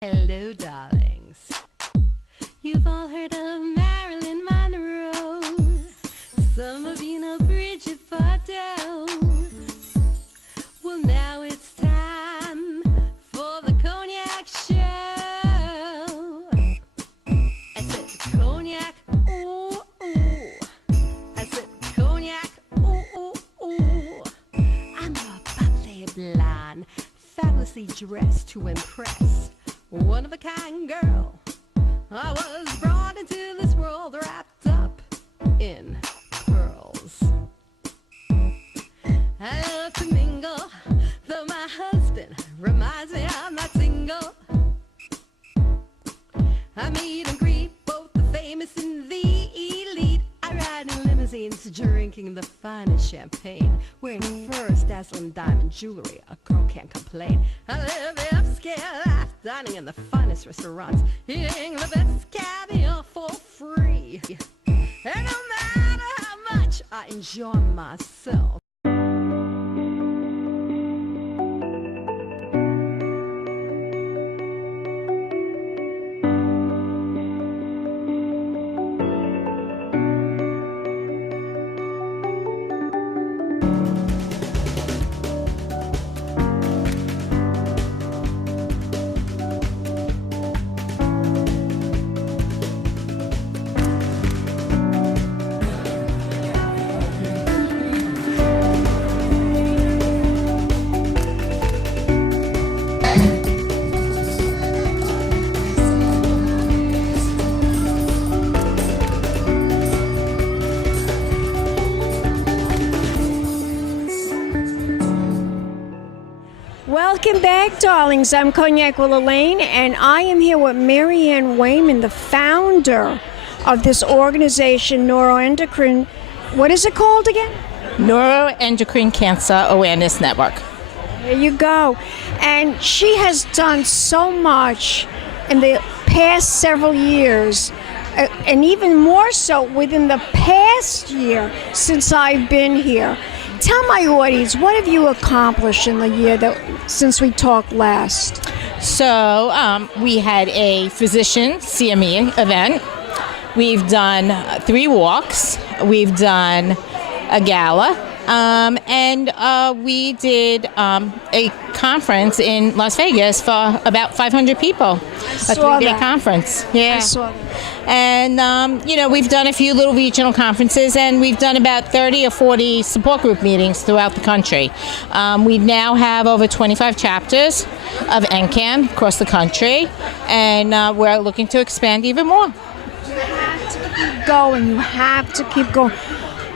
Hello, darlings. You've all heard of Marilyn Monroe. Some of you know Bridget Bardot. Well, now it's time for the Cognac show. I said Cognac, ooh, ooh. I said Cognac, ooh, ooh, ooh. I'm a bubbly blonde, fabulously dressed to impress. One of a kind girl. I was brought into this world wrapped up in pearls. I love to mingle, though my husband reminds me I'm not single. I meet and greet both the famous and the elite. I ride in limousines, drinking the finest champagne, wearing furs, dazzling diamond jewelry. A girl can't complain. I live the upscale life, dining in the finest restaurants, eating the best caviar for free. And no matter how much I enjoy myself. Welcome back, darlings. I'm Cognac Wellerlane, and I am here with Maryann Wahmann, the founder of this organization, Neuroendocrine. What is it called again? Neuroendocrine Cancer Awareness Network. There you go. And she has done so much in the past several years, and even more so within the past year since I've been here. Tell my audience, what have you accomplished in the year since we talked last? So we had a physician CME event. We've done 3 walks. We've done a gala. And we did a conference in Las Vegas for about 500 people. A 3-day conference. Yeah. I saw that. And, we've done a few little regional conferences, and we've done about 30 or 40 support group meetings throughout the country. We now have over 25 chapters of NCAN across the country, and we're looking to expand even more. You have to keep going. You have to keep going.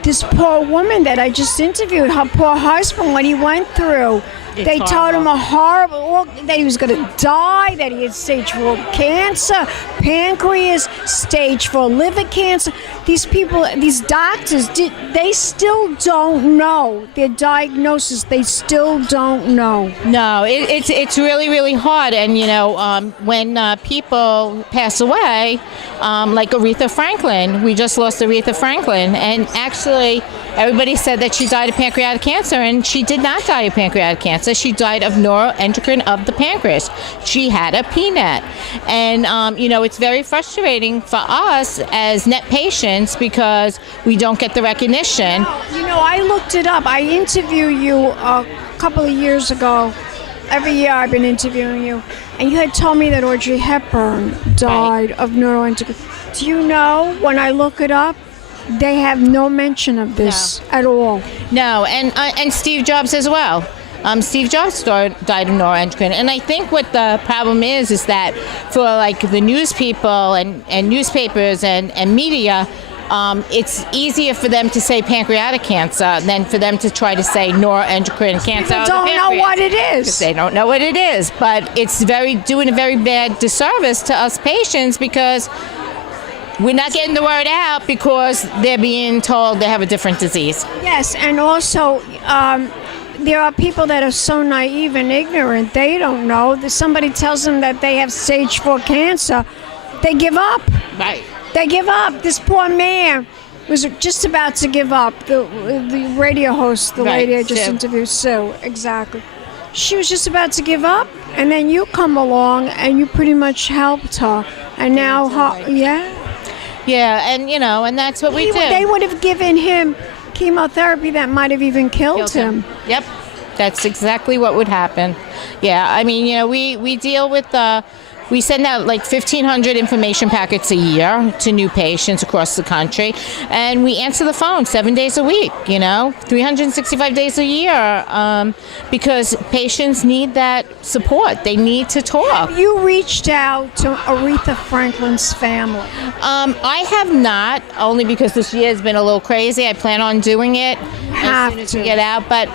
This poor woman that I just interviewed, her poor husband, what he went through. They told him that he was going to die, that he had stage 4 cancer, pancreas, stage 4 liver cancer. These people, these doctors, they still don't know their diagnosis. They still don't know. No, it's really, really hard. And, when people pass away, like Aretha Franklin, we just lost Aretha Franklin. And actually, everybody said that she died of pancreatic cancer, and she did not die of pancreatic cancer. She died of neuroendocrine of the pancreas. She had a PNET. And, it's very frustrating for us as net patients because we don't get the recognition. I looked it up. I interviewed you a couple of years ago. Every year I've been interviewing you. And you had told me that Audrey Hepburn died of neuroendocrine. Do you know, when I look it up, they have no mention of this at all. No, and Steve Jobs as well. Steve Jobs died of neuroendocrine. And I think what the problem is that for like the news people and newspapers and media, it's easier for them to say pancreatic cancer than for them to try to say neuroendocrine cancer. People don't know what it is. They don't know what it is. But it's doing a very bad disservice to us patients because we're not getting the word out because they're being told they have a different disease. Yes, and also there are people that are so naive and ignorant, they don't know. Somebody tells them that they have stage 4 cancer, they give up. Right. They give up. This poor man was just about to give up. The radio host, the lady I just interviewed, Sue, exactly. She was just about to give up, And then you come along and you pretty much helped her. And now, Yeah, and and that's what we do. They would have given him chemotherapy that might have even killed him. Yep, that's exactly what would happen. Yeah, I mean, we deal with we send out like 1,500 information packets a year to new patients across the country, and we answer the phone 7 days a week, 365 days a year, because patients need that support. They need to talk. Have you reached out to Aretha Franklin's family? I have not, only because this year has been a little crazy. I plan on doing it as soon as we get out. But,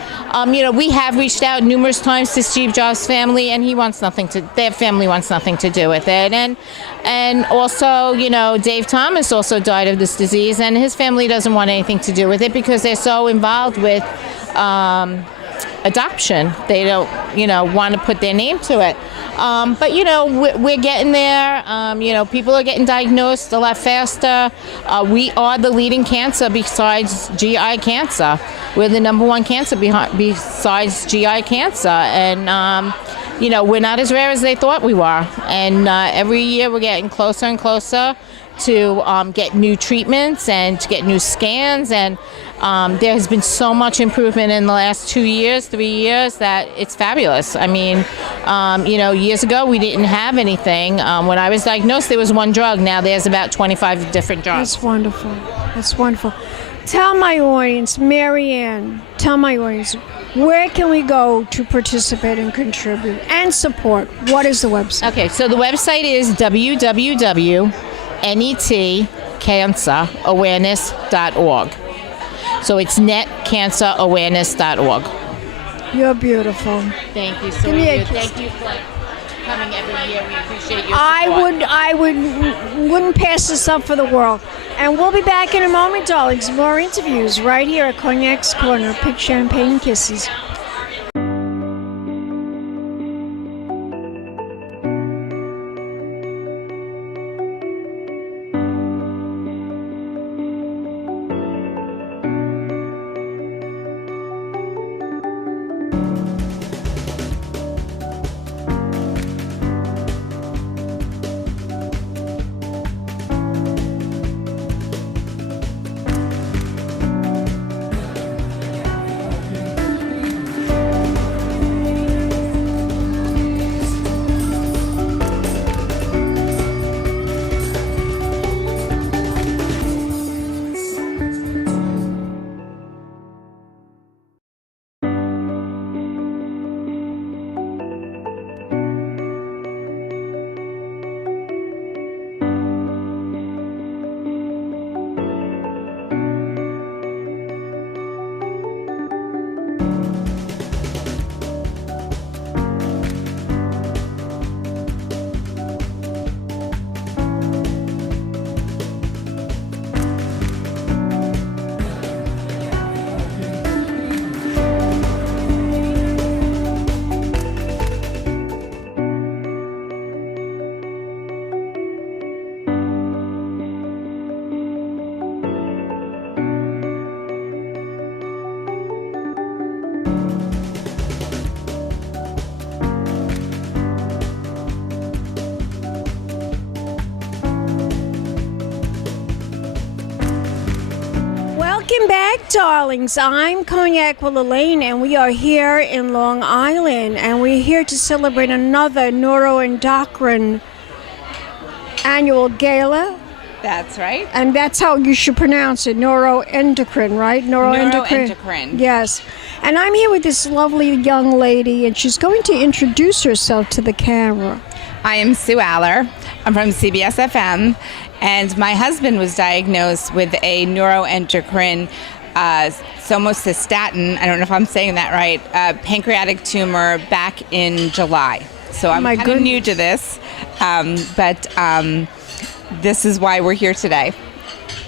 we have reached out numerous times to Steve Jobs' family, and their family wants nothing to do with it. And also, Dave Thomas also died of this disease, and his family doesn't want anything to do with it because they're so involved with adoption. They don't, want to put their name to it. But, we're getting there. People are getting diagnosed a lot faster. We are the leading cancer besides GI cancer. We're the number one cancer besides GI cancer. And, we're not as rare as they thought we were. And every year we're getting closer and closer to get new treatments and to get new scans. And there has been so much improvement in the last 2 years, 3 years, that it's fabulous. I mean, years ago we didn't have anything. When I was diagnosed, there was one drug. Now there's about 25 different drugs. That's wonderful. That's wonderful. Tell my audience, Maryann, where can we go to participate and contribute and support? What is the website? Okay, so the website is www.netcancerawareness.org. So it's netcancerawareness.org. You're beautiful. Thank you so much. Thank you for coming every year. We appreciate your support. I wouldn't pass this up for the world. And we'll be back in a moment, darlings. More interviews right here at Cognac's Corner. Pick champagne kisses. Welcome back, darlings. I'm Cognac Wellerlane, and we are here in Long Island, and we're here to celebrate another Neuroendocrine annual gala. That's right. And that's how you should pronounce it, Neuroendocrine, right? Neuroendocrine. Yes. And I'm here with this lovely young lady, and she's going to introduce herself to the camera. I am Sue Aller. I'm from CBS FM, and my husband was diagnosed with a neuroendocrine somatostatin, I don't know if I'm saying that right, pancreatic tumor back in July. So I'm kind of new to this, but this is why we're here today.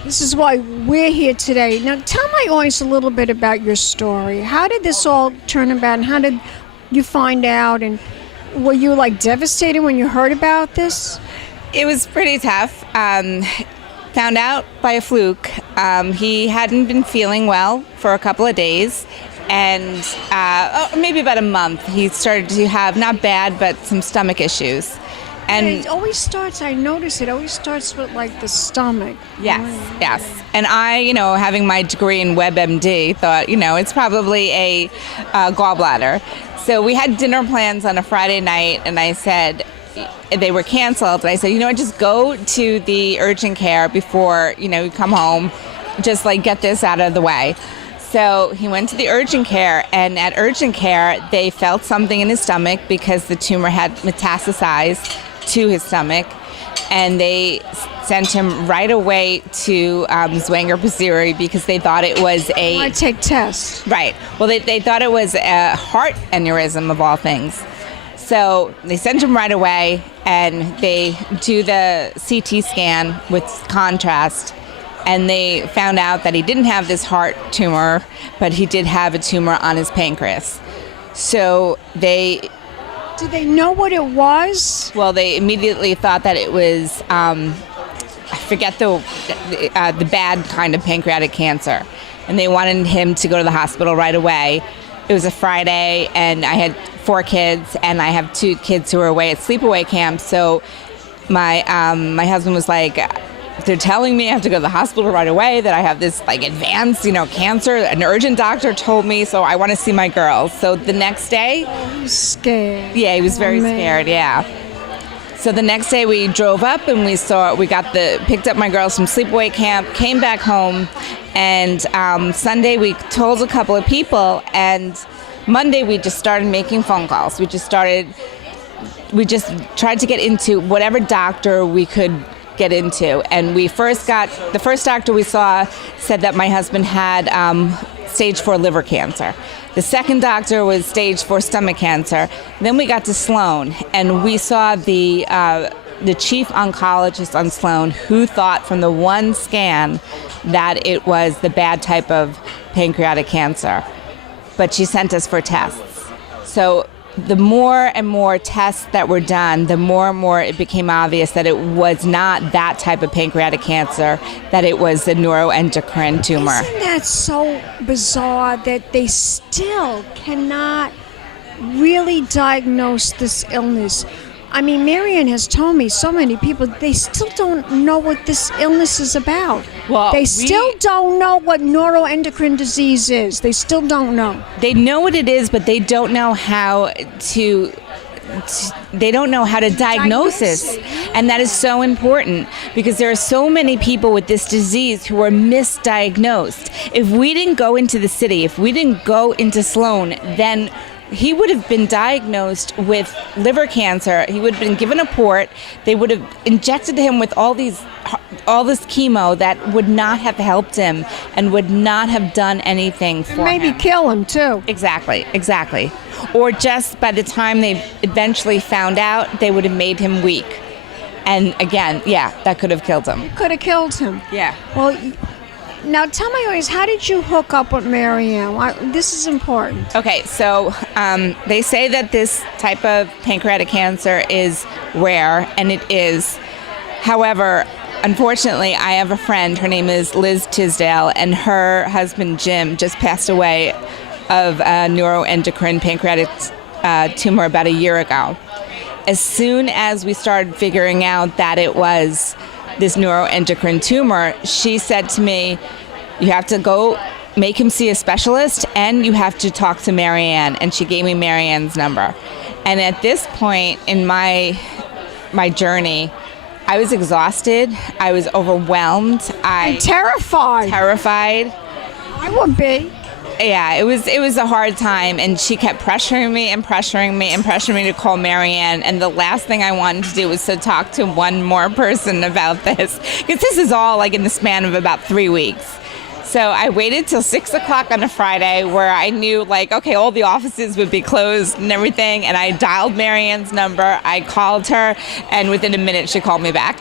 This is why we're here today. Now, tell my audience a little bit about your story. How did this all turn about, and how did you find out, and were you devastated when you heard about this? It was pretty tough. Found out by a fluke. He hadn't been feeling well for a couple of days, and maybe about a month, he started to have not bad, but some stomach issues. And it always starts, I notice it always starts with like the stomach. Yes. And I, having my degree in WebMD, thought, it's probably a gallbladder. So we had dinner plans on a Friday night, and I said, they were canceled. And I said, just go to the urgent care before, you come home. Just like get this out of the way. So he went to the urgent care, and at urgent care, they felt something in his stomach because the tumor had metastasized to his stomach, and they sent him right away to Zwanger-Pesiri because they thought it was I take tests. Right. Well, they thought it was a heart aneurysm of all things. So they sent him right away, and they do the CT scan with contrast, and they found out that he didn't have this heart tumor, but he did have a tumor on his pancreas. So did they know what it was? Well, they immediately thought that it was, I forget the bad kind of pancreatic cancer. And they wanted him to go to the hospital right away. It was a Friday, and I had 4 kids, and I have 2 kids who were away at sleepaway camp. So my husband was like, they're telling me I have to go to the hospital right away, that I have this advanced, cancer. An urgent doctor told me, so I want to see my girls. So the next day... He was scared. Yeah, he was very scared, yeah. So the next day we drove up and picked up my girls from sleepaway camp, came back home, and Sunday we told a couple of people, and Monday we just started making phone calls. We just tried to get into whatever doctor we could get into, and the first doctor we saw said that my husband had stage 4 liver cancer. The second doctor was stage 4 stomach cancer. Then we got to Sloan, and we saw the chief oncologist on Sloan, who thought from the one scan that it was the bad type of pancreatic cancer, but she sent us for tests. So the more and more tests that were done, the more and more it became obvious that it was not that type of pancreatic cancer, that it was a neuroendocrine tumor. Isn't that so bizarre that they still cannot really diagnose this illness? I mean, Maryann has told me so many people, they still don't know what this illness is about. Well, they still don't know what neuroendocrine disease is. They still don't know. They know what it is, but they don't know how to diagnose it. And that is so important, because there are so many people with this disease who are misdiagnosed. If we didn't go into the city, if we didn't go into Sloan, then he would have been diagnosed with liver cancer. He would have been given a port. They would have injected him with all this chemo that would not have helped him and would not have done anything for him. Maybe kill him too. Exactly. Or just by the time they eventually found out, they would have made him weak. And again, that could have killed him. Could have killed him. Yeah. Well, now tell my audience, how did you hook up with Maryann? This is important. Okay, so they say that this type of pancreatic cancer is rare, and it is. However, unfortunately, I have a friend, her name is Liz Tisdale, and her husband Jim just passed away of a neuroendocrine pancreatic tumor about a year ago. As soon as we started figuring out that it was this neuroendocrine tumor, she said to me, you have to go make him see a specialist, and you have to talk to Maryann. And she gave me Maryann's number. And at this point in my journey, I was exhausted. I was overwhelmed. And terrified. I would be. Yeah, it was a hard time, and she kept pressuring me to call Maryann, and the last thing I wanted to do was to talk to one more person about this, because this is all in the span of about 3 weeks. So I waited till 6 o'clock on a Friday, where I knew okay, all the offices would be closed and everything, and I dialed Maryann's number. I called her, and within a minute she called me back.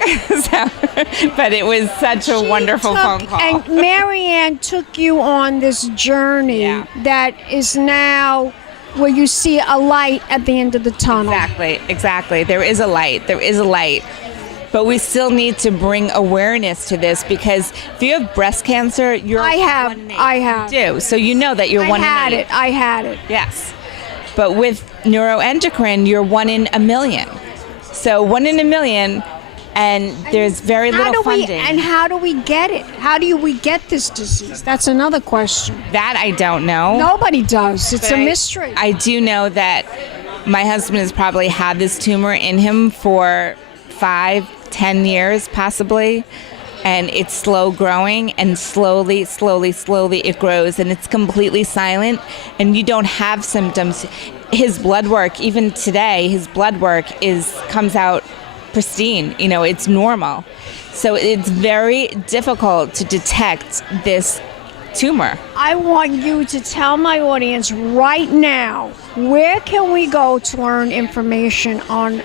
But it was such a wonderful phone call. And Maryann took you on this journey that is now where you see a light at the end of the tunnel. Exactly. There is a light. But we still need to bring awareness to this, because if you have breast cancer, you're I have. 1 in 8. I have. You do. So you know that you're 1 in 8. I had it. Yes. But with neuroendocrine, you're 1 in a million. So 1 in a million, and there's very little funding. And how do we get it? How do we get this disease? That's another question. That I don't know. Nobody does. It's But a mystery. I do know that my husband has probably had this tumor in him for 5-10 years, possibly. And it's slow growing, and slowly it grows, and it's completely silent, and you don't have symptoms. His blood work, even today, comes out pristine. It's normal. So it's very difficult to detect this tumor. I want you to tell my audience right now, where can we go to learn information on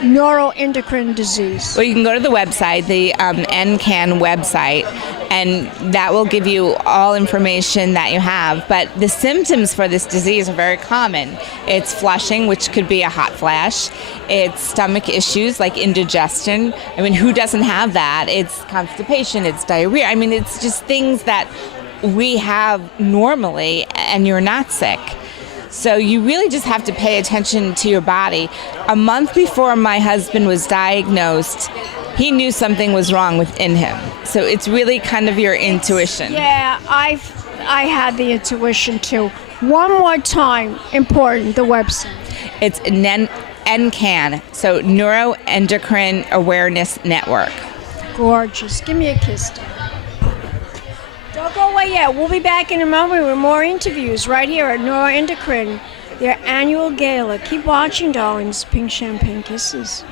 neuroendocrine disease? Well, you can go to the website, the NCAN website, and that will give you all information that you have. But the symptoms for this disease are very common. It's flushing, which could be a hot flash. It's stomach issues like indigestion. I mean, who doesn't have that? It's constipation, it's diarrhea. I mean, it's just things that we have normally, and you're not sick. So you really just have to pay attention to your body. A month before my husband was diagnosed, he knew something was wrong within him. So it's really kind of your intuition. Yeah, I had the intuition too. One more time, important, the website. It's NCAN, so Neuroendocrine Awareness Network. Gorgeous. Give me a kiss, dear. Don't go away yet. We'll be back in a moment with more interviews right here at Neuroendocrine, their annual gala. Keep watching, darlings. Pink champagne kisses.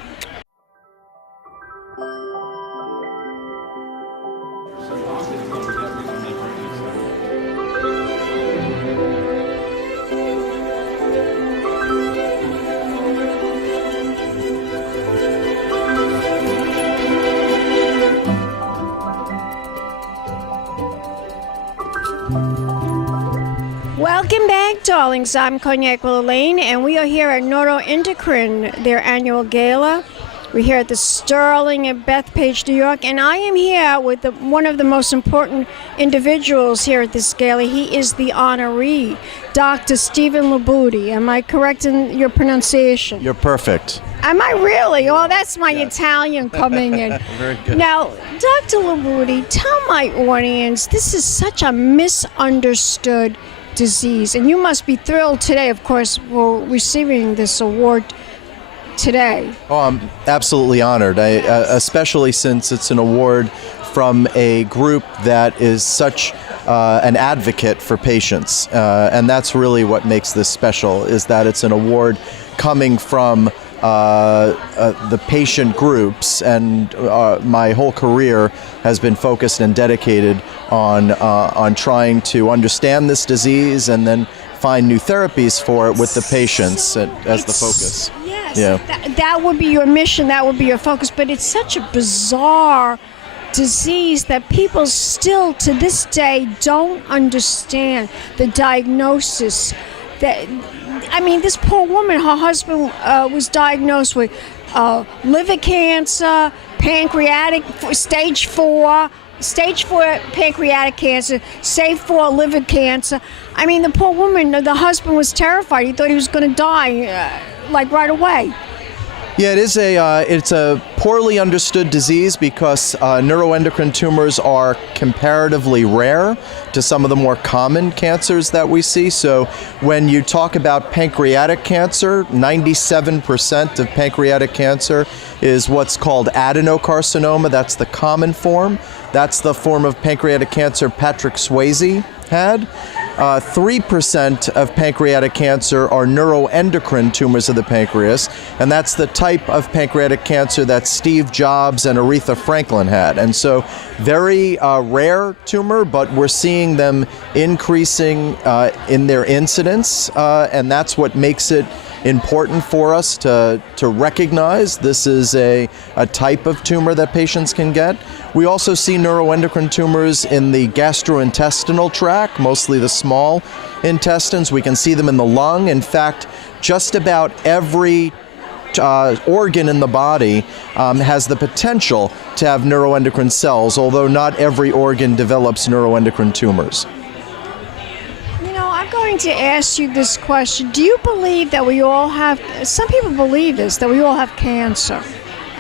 Welcome back, darlings. I'm Cognac Wellerlane, and we are here at Neuroendocrine, their annual gala. We're here at the Sterling in Bethpage, New York, and I am here with one of the most important individuals here at this gala. He is the honoree, Dr. Stephen Libutti. Am I correct in your pronunciation? You're perfect. Am I really? Oh, that's my Italian coming in. Very good. Now, Dr. Libutti, tell my audience, this is such a misunderstood disease, and you must be thrilled today, of course, for receiving this award today. Oh, I'm absolutely honored, especially since it's an award from a group that is such an advocate for patients, and that's really what makes this special, is that it's an award coming from the patient groups, and my whole career has been focused and dedicated on trying to understand this disease and then find new therapies for it with the patients as the focus. Yes, Yeah. that would be your mission, that would be your focus, but it's such a bizarre disease that people still to this day don't understand the diagnosis. I mean, this poor woman, her husband was diagnosed with liver cancer, pancreatic, stage 4 pancreatic cancer, stage 4 liver cancer. I mean, the poor woman, the husband was terrified. He thought he was going to die, like right away. Yeah, it's a poorly understood disease because neuroendocrine tumors are comparatively rare to some of the more common cancers that we see. So when you talk about pancreatic cancer, 97% of pancreatic cancer is what's called adenocarcinoma. That's the common form. That's the form of pancreatic cancer Patrick Swayze had. 3% of pancreatic cancer are neuroendocrine tumors of the pancreas, and that's the type of pancreatic cancer that Steve Jobs and Aretha Franklin had. And so very rare tumor, but we're seeing them increasing in their incidence, and that's what makes it important for us to recognize this is a type of tumor that patients can get. We also see neuroendocrine tumors in the gastrointestinal tract, mostly the small intestines. We can see them in the lung. In fact, just about every organ in the body has the potential to have neuroendocrine cells, although not every organ develops neuroendocrine tumors. I'm going to ask you this question. Do you believe that we all have, some people believe this, that we all have cancer,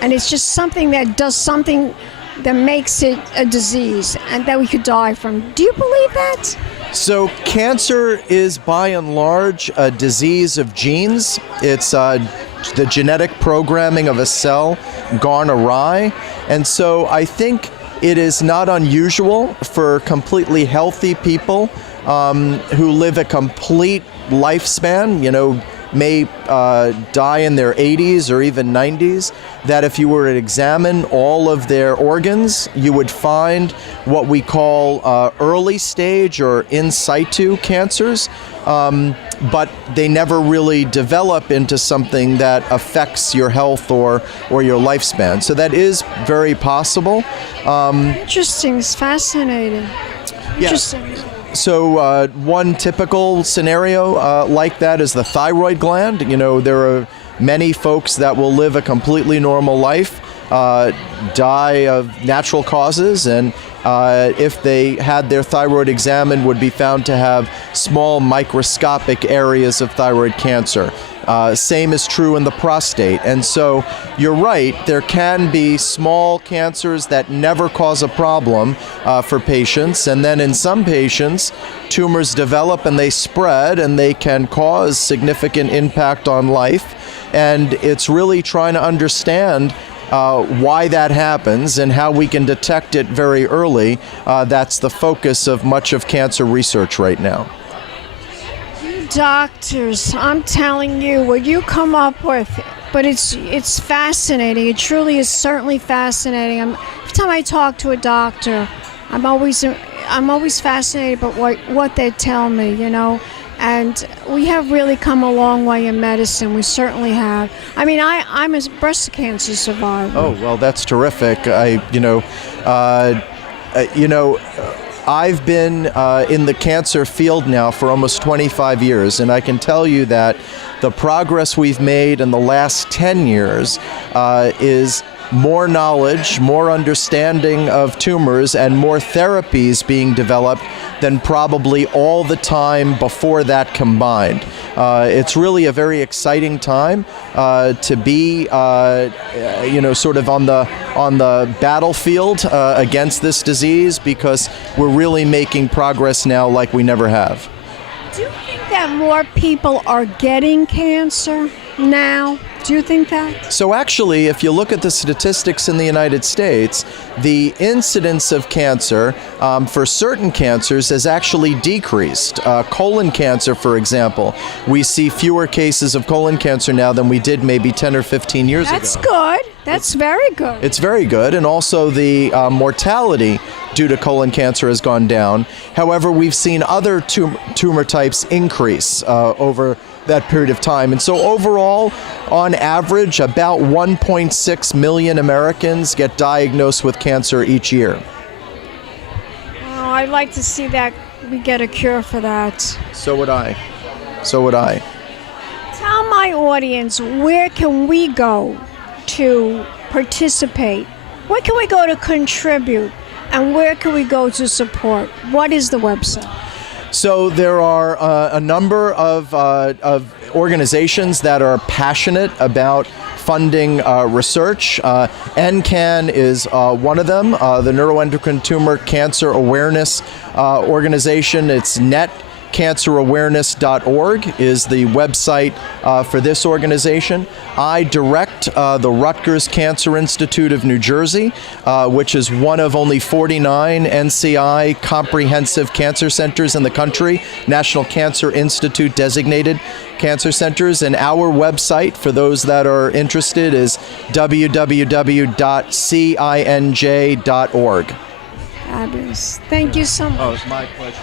and it's just something that does something that makes it a disease and that we could die from? Do you believe that? So cancer is by and large a disease of genes. It's the genetic programming of a cell gone awry. And so I think it is not unusual for completely healthy people who live a complete lifespan, may die in their 80s or even 90s, that if you were to examine all of their organs, you would find what we call early stage or in situ cancers, but they never really develop into something that affects your health or your lifespan. So that is very possible. Interesting. It's fascinating. Interesting. Yeah. So one typical scenario like that is the thyroid gland. There are many folks that will live a completely normal life, die of natural causes, and if they had their thyroid examined, would be found to have small microscopic areas of thyroid cancer. Same is true in the prostate. And so you're right, there can be small cancers that never cause a problem for patients. And then in some patients, tumors develop and they spread and they can cause significant impact on life. And it's really trying to understand why that happens and how we can detect it very early. That's the focus of much of cancer research right now. Doctors, I'm telling you, what you come up with, but it's fascinating. It truly is certainly fascinating. Every time I talk to a doctor, I'm always fascinated by what they tell me, And we have really come a long way in medicine. We certainly have. I'm a breast cancer survivor. Oh, well, that's terrific. I've been in the cancer field now for almost 25 years, and I can tell you that the progress we've made in the last 10 years is more knowledge, more understanding of tumors, and more therapies being developed than probably all the time before that combined. It's really a very exciting time to be, sort of on the battlefield against this disease, because we're really making progress now like we never have. Do you think that more people are getting cancer now? Do you think that? So actually, if you look at the statistics in the United States, the incidence of cancer for certain cancers has actually decreased. Colon cancer, for example, we see fewer cases of colon cancer now than we did maybe 10 or 15 years ago. That's good. That's very good. It's very good. And also the mortality due to colon cancer has gone down. However, we've seen other tumor types increase over that period of time. And so overall, on average, about 1.6 million Americans get diagnosed with cancer each year. Oh, I'd like to see that we get a cure for that. So would I. So would I. Tell my audience, where can we go to participate? Where can we go to contribute? And where can we go to support? What is the website? So there are a number of organizations that are passionate about funding research. NCAN is one of them, the Neuroendocrine Tumor Cancer Awareness Organization. It's netcancerawareness.org is the website for this organization. I direct the Rutgers Cancer Institute of New Jersey, which is one of only 49 NCI comprehensive cancer centers in the country, National Cancer Institute designated cancer centers. And our website, for those that are interested, is www.cinj.org. Fabulous. Thank you so much. Oh, it's my pleasure.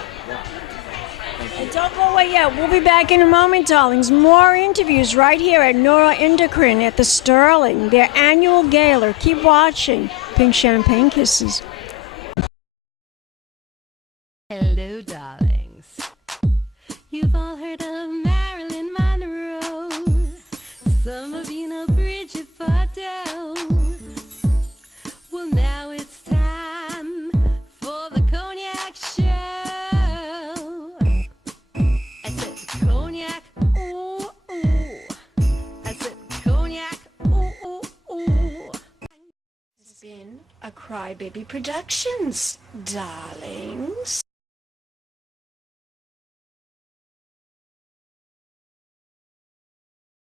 Don't go away yet. We'll be back in a moment, darlings. More interviews right here at Neuroendocrine at the Sterling, their annual gala. Keep watching. Pink Champagne Kisses. Hello, darlings. You've all heard of Marilyn Monroe. Some of you know been a Crybaby Productions, darlings.